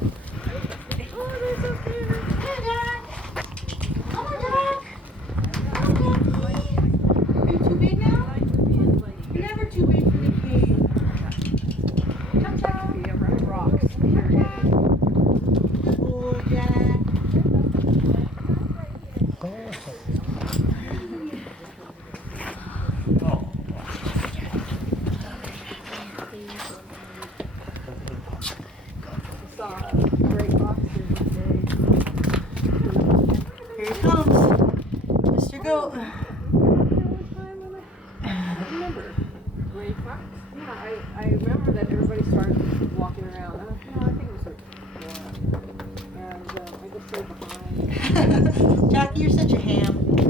they're so cute. Hey, Jack. Come on, Jack. Come on, Jack. Are you too big now? You're never too big for the cave. Come, Jack. Be around rocks. Come, Jack. Good boy, Jack. Saw a great lobster one Here he comes. Mr. Goat. day. I remember. Gray fox? Yeah, I remember that everybody started walking around. No, I think it was like Laura. And I just stayed behind. Jackie, you're such a ham.